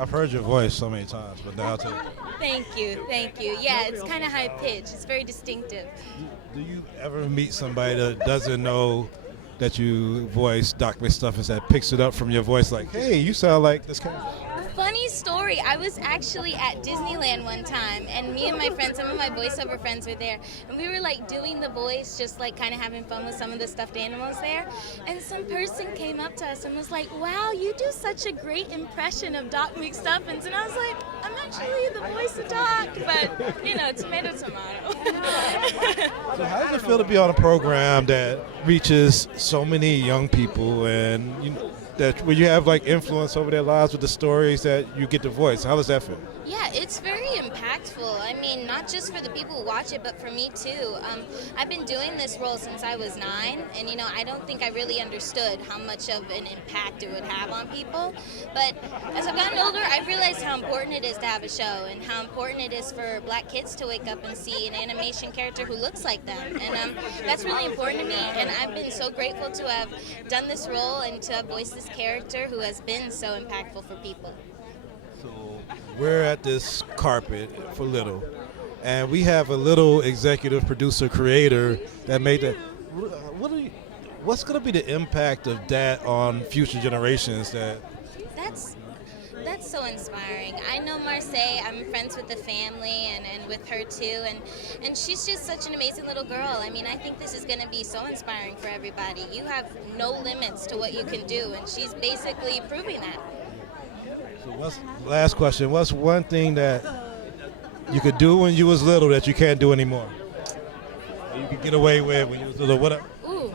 I've heard your voice so many times, but now too. Thank you. Yeah, it's kind of high pitched. It's very distinctive. Do you ever meet somebody that doesn't know that you voice Doc McStuffins that picks it up from your voice like, hey, you sound like this character? Funny story, I was actually at Disneyland one time, and me and my friends, some of my voiceover friends were there, and we were like doing the voice, just like kind of having fun with some of the stuffed animals there, and some person came up to us and was like, wow, you do such a great impression of Doc McStuffins, and I was like, I'm actually the voice of Doc, but, you know, tomato. So how does it feel to be on a program that reaches so many young people and that where you have like influence over their lives with the stories that you get to voice? How does that feel? Yeah, it's very impactful. I mean, not just for the people who watch it, but for me too. I've been doing this role since I was 9, and I don't think I really understood how much of an impact it would have on people. But as I've gotten older, I've realized how important it is to have a show, and how important it is for Black kids to wake up and see an animation character who looks like them. And that's really important to me, and I've been so grateful to have done this role and to have voiced this character who has been so impactful for people. So we're at this carpet for Little, and we have a Little executive producer creator that made that. What's going to be the impact of that on future generations? That's so inspiring. I know Marsai, I'm friends with the family and with her too, and she's just such an amazing little girl. I mean, I think this is going to be so inspiring for everybody. You have no limits to what you can do, and she's basically proving that. So last question, what's one thing that you could do when you was little that you can't do anymore? You could get away with when you was little, whatever. Ooh,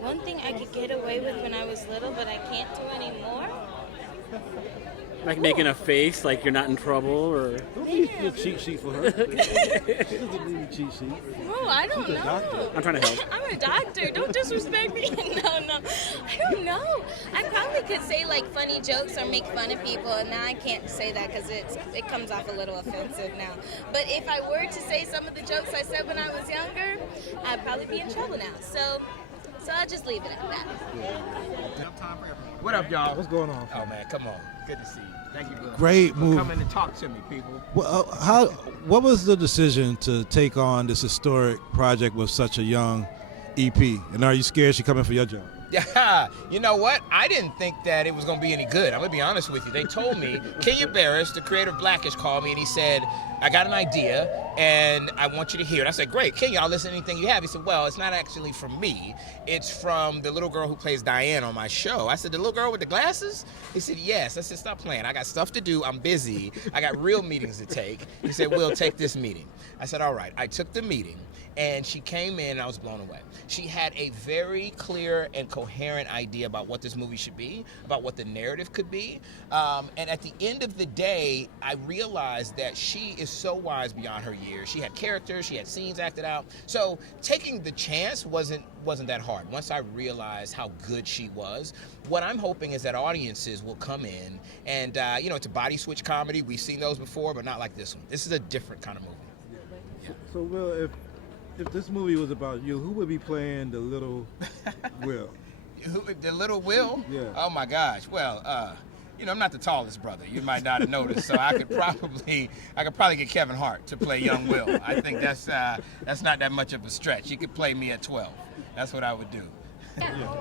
one thing I could get away with when I was little but I can't do anymore? Like making a face like you're not in trouble, or don't be a cheat sheet for her. She doesn't need a cheat sheet. Oh, I don't know. I'm trying to help. I'm a doctor. Don't disrespect me. No. I don't know. I probably could say like funny jokes or make fun of people, and now I can't say that because it comes off a little offensive now. But if I were to say some of the jokes I said when I was younger, I'd probably be in trouble now. So I'll just leave it at that. What up, y'all? What's going on? Oh man, come on. Good to see you. Thank you for Great move. coming to talk to me, people. Well, what was the decision to take on this historic project with such a young EP? And are you scared she's coming for your job? Yeah, you know what? I didn't think that it was going to be any good. I'm going to be honest with you. They told me, Kenya Barris, the creator of Blackish, called me and he said, I got an idea and I want you to hear it. I said, great. Kenya, I'll listen to anything you have. He said, well, it's not actually from me. It's from the little girl who plays Diane on my show. I said, the little girl with the glasses? He said, yes. I said, stop playing. I got stuff to do. I'm busy. I got real meetings to take. He said, we'll take this meeting. I said, all right. I took the meeting. And she came in and I was blown away. She had a very clear and coherent coherent idea about what this movie should be, about what the narrative could be. And at the end of the day, I realized that she is so wise beyond her years. She had characters, she had scenes acted out. So taking the chance wasn't that hard. Once I realized how good she was, what I'm hoping is that audiences will come in and, it's a body switch comedy. We've seen those before, but not like this one. This is a different kind of movie. So, Will, if this movie was about you, who would be playing the little Will? The little Will? Yeah. Oh my gosh. Well, I'm not the tallest brother. You might not have noticed, so I could probably get Kevin Hart to play young Will. I think that's not that much of a stretch. He could play me at 12. That's what I would do. Yeah.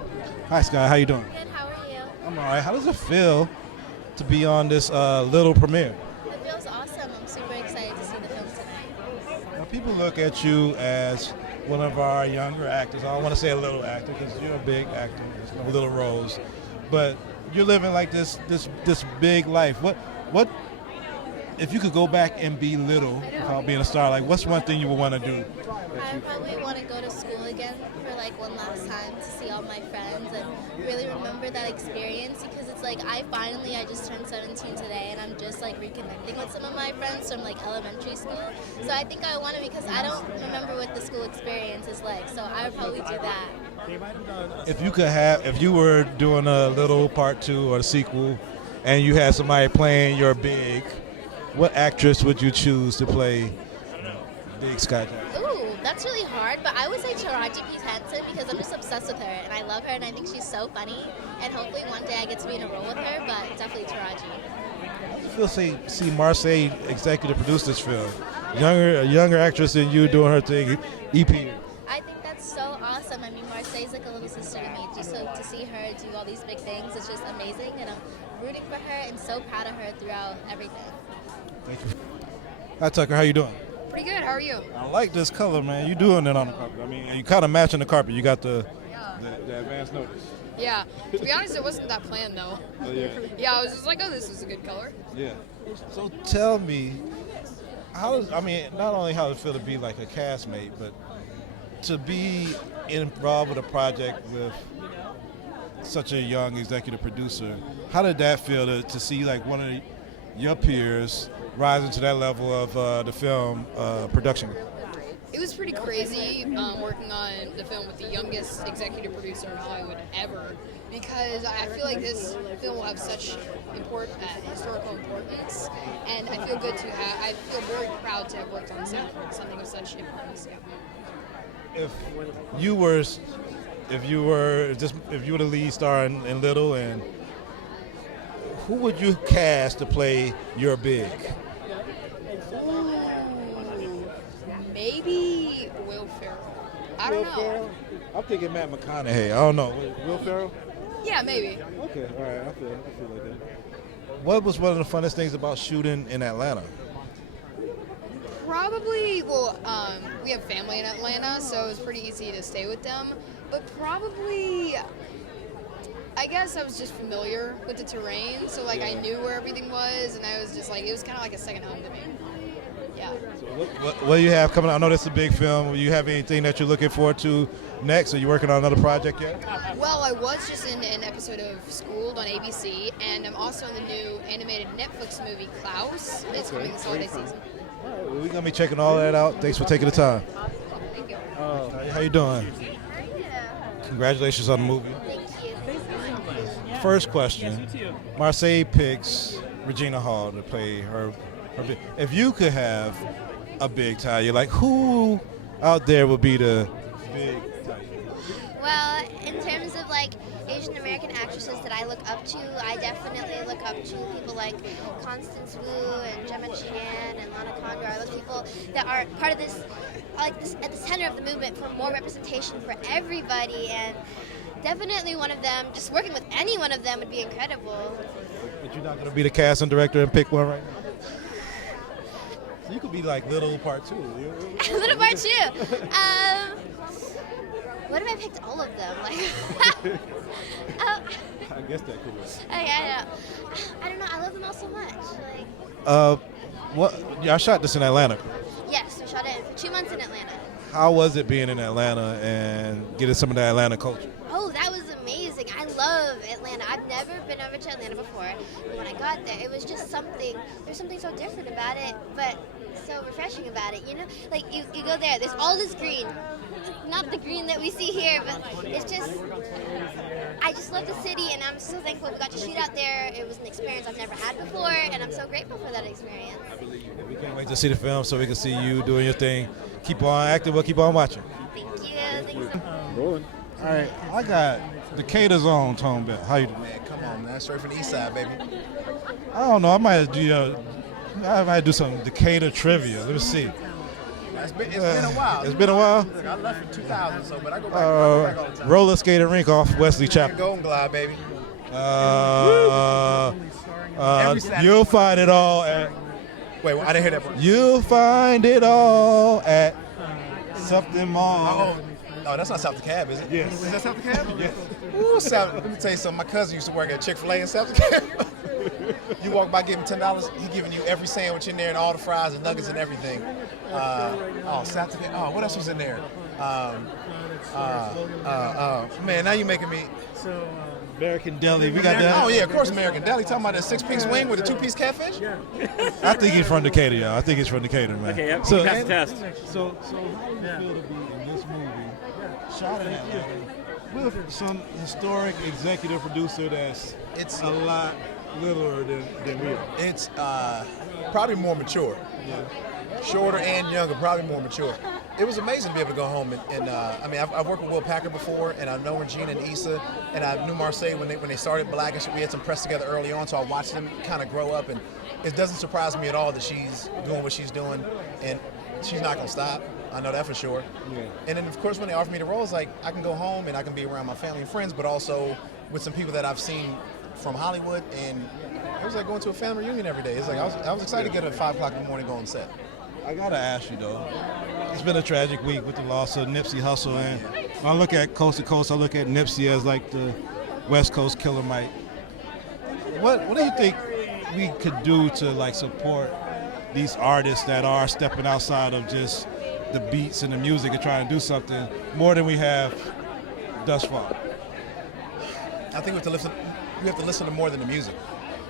Hi, Sky. How you doing? Good, how are you? I'm all right. How does it feel to be on this little premiere? It feels awesome. I'm super excited to see the film tonight. Now, people look at you as one of our younger actors. I don't want to say a little actor because you're a big actor. There's no little roles, but you're living like this big life. What if you could go back and be little without being a star? Like, what's one thing you would want to do? I probably want to go to school again for like one last time to see all my friends and really remember that experience, because it's like I just turned 17 today and I'm just like reconnecting with some of my friends from like elementary school. So I think I want to, because I don't remember what the school experience is like, so I would probably do that. If you were doing a little part 2 or a sequel and you had somebody playing your big, what actress would you choose to play Big Sky Jackson? Ooh, that's really hard, but I would say Taraji P. Henson because I'm just obsessed with her and I love her and I think she's so funny, and hopefully one day I get to be in a role with her, but definitely Taraji. I feel see Marsai executive produce this film. A younger actress than you doing her thing, EP. I think that's so awesome. I mean, Marsai's like a little sister to me. Just so to see her do all these big things, it's just amazing, and I'm rooting for her and so proud of her throughout everything. Thank you. Hi, Tucker. How you doing? Pretty good. How are you? I like this color, man. You doing it on the carpet. I mean, you kind of matching the carpet. You got the advance notice. Yeah. To be honest, it wasn't that planned though. Oh, yeah. Yeah, I was just like, oh, this is a good color. Yeah. So tell me, not only how does it feel to be like a castmate, but to be involved with a project with such a young executive producer, how did that feel to see like one of your peers rising to that level of the film production? It was pretty crazy working on the film with the youngest executive producer in Hollywood ever, because I feel like this film will have such historical importance, and I feel very proud to have worked on something of such importance. Yeah. If you were the lead star in Little, and who would you cast to play your big? Maybe Will Ferrell. I don't know. I'm thinking Matt McConaughey. I don't know. Will Ferrell? Yeah, maybe. Okay, all right. I feel like that. What was one of the funnest things about shooting in Atlanta? Probably, we have family in Atlanta, so it was pretty easy to stay with them. But probably, I guess I was just familiar with the terrain, so like I knew where everything was, and I was just like, it was kind of like a second home to me. Yeah. So what do you have coming out? I know that's a big film. Do you have anything that you're looking forward to next? Are you working on another project yet? Well, I was just in an episode of Schooled on ABC, and I'm also in the new animated Netflix movie Klaus. It's coming this holiday season. All right, well, we're going to be checking all that out. Thanks for taking the time. Thank you. How you doing? Congratulations on the movie. Thank you. First question. Marsai picks Regina Hall to play her big. If you could have a big Talia, like who out there would be the big Talia? Well, in terms of like Asian American actresses that I look up to, I definitely look up to people like Constance Wu and Gemma Chan and Lana Condor. Those people that are part of this, like this, at the center of the movement for more representation for everybody. And definitely one of them, just working with any one of them would be incredible. But you're not going to be the casting director and pick one right now? So you could be like Little Part 2. Little Part 2. What if I picked all of them? Like, I guess that could work. I don't know. I love them all so much. Like, I shot this in Atlanta. yes, we shot it for 2 months in Atlanta. How was it being in Atlanta and getting some of the Atlanta culture? Oh, that was amazing. never to Atlanta before. But when I got there, it was just something. There's something so different about it, but so refreshing about it. You know, like you go there. There's all this green, not the green that we see here, but it's just. I just love the city, and I'm so thankful we got to shoot out there. It was an experience I've never had before, and I'm so grateful for that experience. We can't wait to see the film so we can see you doing your thing. Keep on acting. We'll keep on watching. Thank you. Thanks. Rolling. All right, I got Decatur's own Tone Bell. How you doing? Man, come on, man. Straight from the east side, baby. I don't know. I might do some Decatur trivia. Let me see. It's been a while. It's been a while. Look, I left in 2000, so but I go back all the time. Roller skating rink off Wesley Chapel. Golden Glide, baby. You'll find it all at. Wait, I didn't hear that part. You'll find it all at something mall. Oh, that's not South DeKalb, is it? Yes. Is that South DeKalb? Yes. Ooh, South. Let me tell you something. My cousin used to work at Chick-fil-A in South DeKalb. You walk by, give him $10, he giving you every sandwich in there and all the fries and nuggets and everything. South DeKalb. Oh, what else was in there? Man, now you're making me. American Deli. We got that. Oh yeah, of course, American Deli. Talking about a 6-piece wing with a 2-piece catfish. I think he's from Decatur, y'all. I think he's from Decatur, man. Okay, yep, So, you passed the test. So how do you feel to be in this movie, shot in Atlanta, with some historic executive producer that's a lot littler than we are? It's probably more mature. Shorter and younger, probably more mature. It was amazing to be able to go home and I mean, I've worked with Will Packer before, and I know Regina and Issa, and I knew Marsai when they started Blackish. We had some press together early on, so I watched them kind of grow up, and it doesn't surprise me at all that she's doing what she's doing, and she's not gonna stop. I know that for sure. Yeah. And then of course when they offered me the role, it's like I can go home and I can be around my family and friends, but also with some people that I've seen from Hollywood, and it was like going to a family reunion every day. It's like I was excited to get at 5 o'clock in the morning going set. I gotta ask you though, it's been a tragic week with the loss of Nipsey Hussle, and when I look at Coast to Coast, I look at Nipsey as like the West Coast Killer Mike. What do you think we could do to like support these artists that are stepping outside of just the beats and the music and trying to do something more than we have thus far? I think we have to listen to more than the music.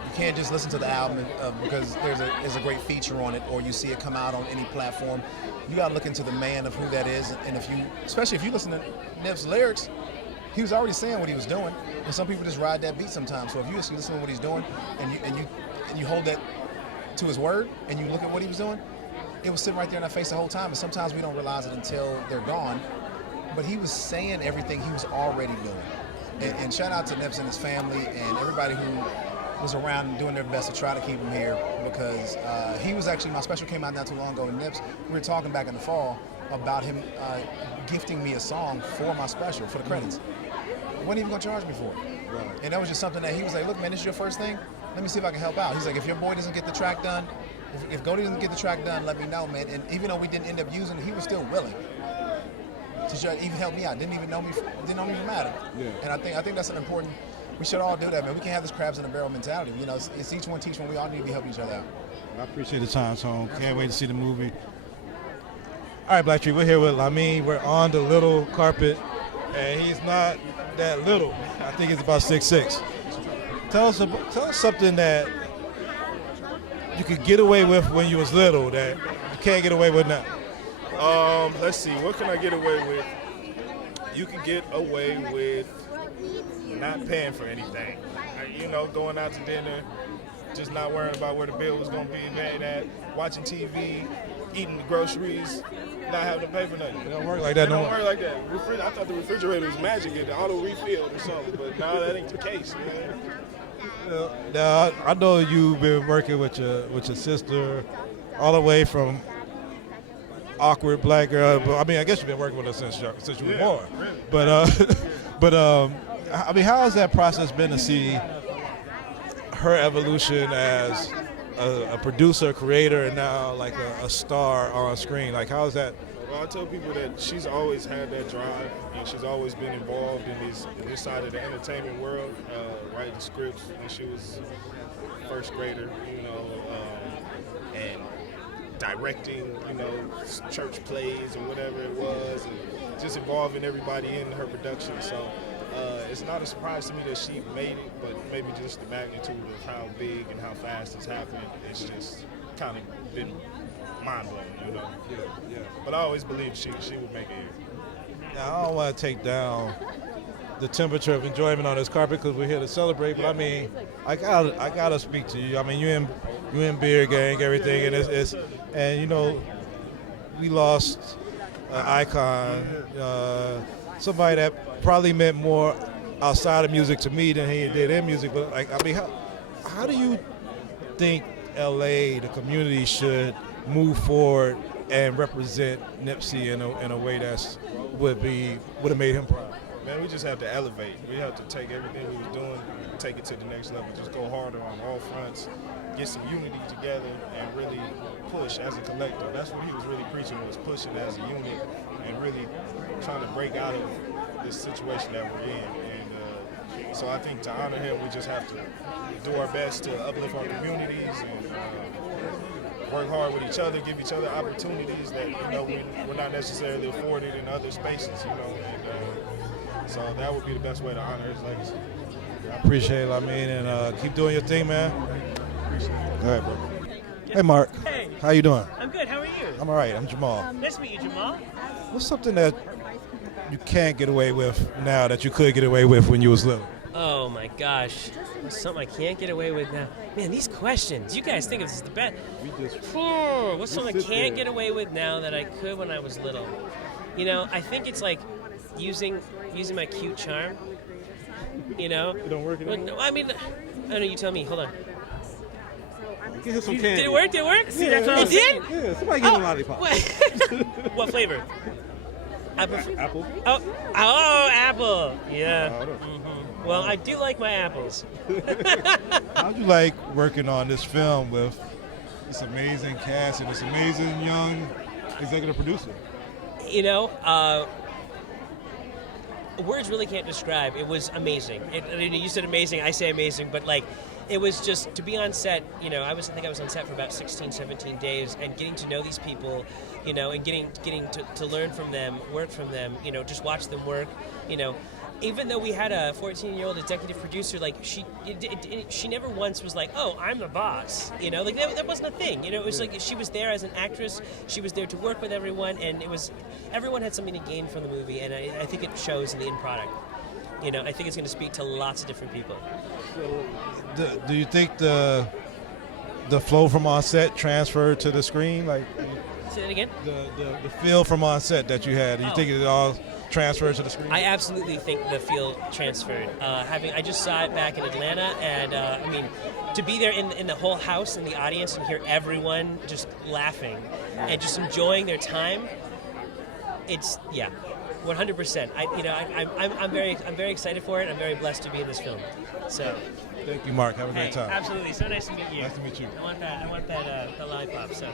You can't just listen to the album because there's a great feature on it, or you see it come out on any platform. You got to look into the man of who that is, and especially if you listen to Nip's lyrics, he was already saying what he was doing, and some people just ride that beat sometimes. So if you listen to what he's doing, and you hold that to his word, and you look at what he was doing, it was sitting right there in our face the whole time. And sometimes we don't realize it until they're gone. But he was saying everything he was already doing. And shout out to Nips and his family and everybody who was around doing their best to try to keep him here, because he was actually, my special came out not too long ago, and Nips, we were talking back in the fall about him gifting me a song for my special, for the credits. Wasn't even gonna charge me for it. Right. And that was just something that he was like, look man, this is your first thing, let me see if I can help out. He's like, if your boy doesn't get the track done, if Goldie doesn't get the track done, let me know, man. And even though we didn't end up using it, he was still willing to try to even help me out. Didn't know me from Adam. Yeah. And I think that's an important. We should all do that, man. We can't have this crabs in a barrel mentality. You know, it's each one teach one. We all need to be helping each other out. I appreciate the time, Tone. Can't wait to see the movie. All right, Black Tree, we're here with Lamine. We're on the little carpet, and he's not that little. I think he's about 6'6". Tell us something that you could get away with when you was little that you can't get away with now. Let's see, what can I get away with? You can get away with not paying for anything. You know, going out to dinner, just not worrying about where the bill was going to be made at, watching TV, eating the groceries, not having to pay for nothing. It don't work like that. It don't work like that. I thought the refrigerator was magic, it auto refilled or something, but no, that ain't the case, man. Now, I know you've been working with your sister all the way from awkward black girl. But I mean, I guess you've been working with her since you were born. But I mean, how has that process been to see her evolution as a producer, creator, and now like a star on screen? Like, how is that? Well, I tell people that she's always had that drive, and she's always been involved in this side of the entertainment world, writing scripts when she was first grader, you know, and directing, you know, church plays or whatever it was, and just involving everybody in her production. So it's not a surprise to me that she made it, but maybe just the magnitude of how big and how fast it's happening. It's just kind of been mind blowing, you know. Yeah. But I always believed she would make it here. Now, I don't want to take down the temperature of enjoyment on this carpet because we're here to celebrate. But I mean, I gotta speak to you. I mean, you in beer gang, everything, and and you know, we lost an icon, somebody that probably meant more outside of music to me than he did in music. But like, I mean, how do you think LA, the community, should move forward and represent Nipsey in a way that's would have made him proud? Man, we just have to elevate. We have to take everything we was doing, take it to the next level. Just go harder on all fronts, get some unity together, and really push as a collective. That's what he was really preaching, was pushing as a unit and really trying to break out of this situation that we're in. And so I think to honor him, we just have to do our best to uplift our communities and work hard with each other, give each other opportunities that, you know, we're not necessarily afforded in other spaces, you know. And so that would be the best way to honor his legacy. I appreciate it, I mean, and keep doing your thing, man. All right, bro. Hey, Mark. Hey. How you doing? I'm good. How are you? I'm all right. I'm Jamal. Nice to meet you, Jamal. What's something that you can't get away with now that you could get away with when you was little? Oh my gosh. Something I can't get away with now. Man, these questions. You guys think this is the best. What's something I can't get away with now that I could when I was little? You know, I think it's like using my cute charm. You know? It don't work anymore? No, I mean, I know, you tell me. Hold on. Get him some candy. Did it work? Did it work? See, Yeah, that's what it it did? Yeah, somebody give him a lollipop. What flavor? Apple? Oh, apple. Yeah. Mm-hmm. Well, I do like my apples. How'd you like working on this film with this amazing cast and this amazing young executive producer? You know, words really can't describe. It was amazing. You said amazing, I say amazing, but like, it was just to be on set. You know, I think I was on set for about 16, 17 days, and getting to know these people, you know, and getting to learn from them, work from them, you know, just watch them work, you know. Even though we had a 14-year-old executive producer, like she never once was like, "Oh, I'm the boss," you know. Like that wasn't a thing, you know. It was like she was there as an actress. She was there to work with everyone, and everyone had something to gain from the movie, and I think it shows in the end product. You know, I think it's going to speak to lots of different people. Do you think the flow from on set transferred to the screen? Like, say that again. The feel from on set that you had. Do you think it all transferred to the screen? I absolutely think the feel transferred. I just saw it back in Atlanta, and I mean, to be there in the whole house in the audience and hear everyone just laughing and just enjoying their time. It's 100%. I'm very excited for it. I'm very blessed to be in this film. So. Thank you, Mark. Have a great time. Absolutely. So nice to meet you. Nice to meet you. I want that lollipop. So.